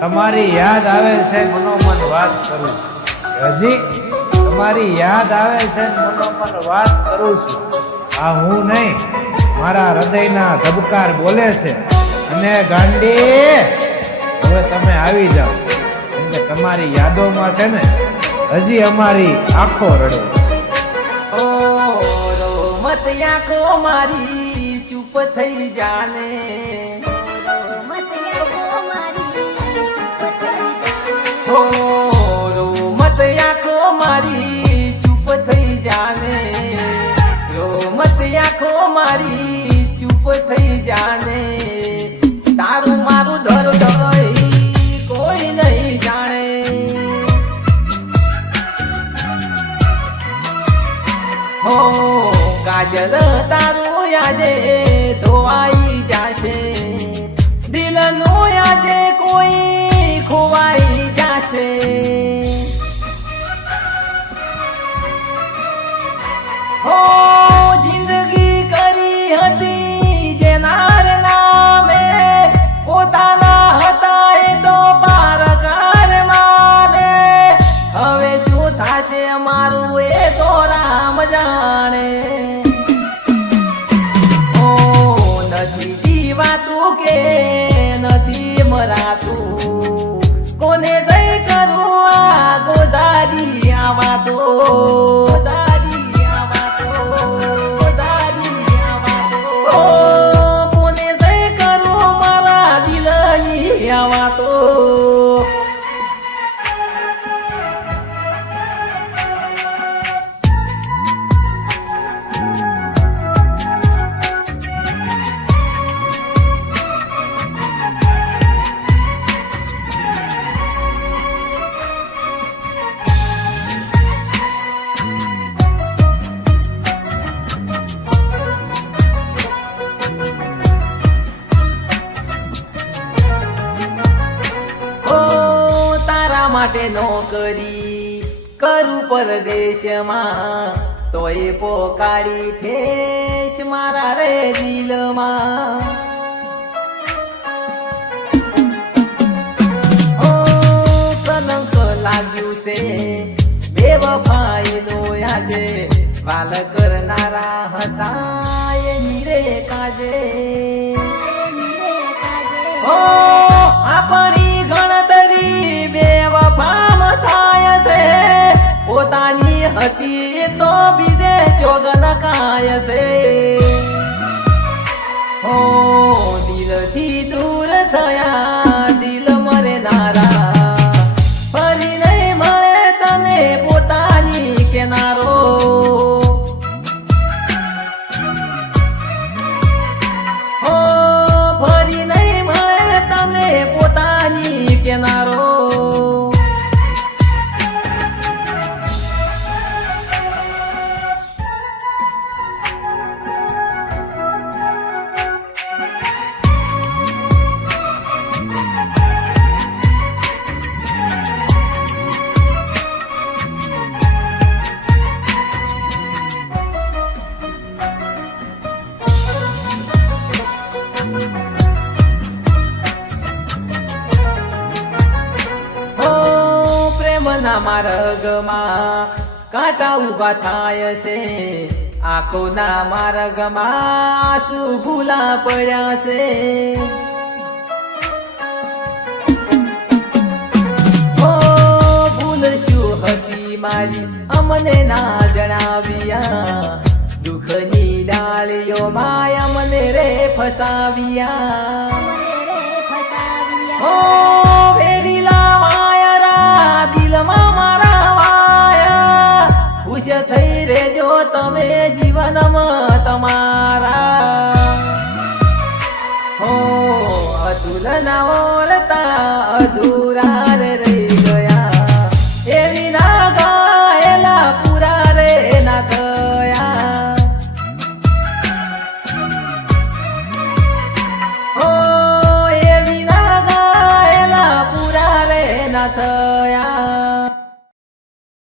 તમારી યાદ આવે છે મનોમન વાત કરું હજી તમારી યાદ આવે છે મનોમન વાત કરું છું. આ હું નહીં, મારા હૃદયના ધબકાર બોલે છે. અને ગાંડી, હવે તમે આવી જાઓ. કેમ તમારી યાદોમાં છે ને, હજી અમારી આંખો રડે છે. રો મત આંખો મારી ચૂપ થઈ જાને. હો રો મત આંખો મારી ચૂપ થઈ જાને. રો મત આંખો મારી ચૂપ થઈ જાને. તારું મારું ધરો કોઈ કાજલ તારું યાદે Oh. માટે નોકરી કરું પરદેશમાં તોય પોકારી ઠેસ મારા રે દિલમાં. લાગ્યું છે બેવફાઈનો યાદે વાલ કરનારા હતા એની રે કાજે. ઓ આપણી 这样 પ્રેમના માર્ગમાં કાંટા ઊભા થાય છે. આંખોના માર્ગમાં શું ભૂલા પડ્યા છે? ઓ, ભૂલ શું હતી મારી? અમને ના જણાવ્યા. દુઃખની ડાળીઓ માય અમને રે ફસાવ્યા. રેજો તમે જીવનમાં તમારા. હો અતુલ ના ઓરતા અધૂરા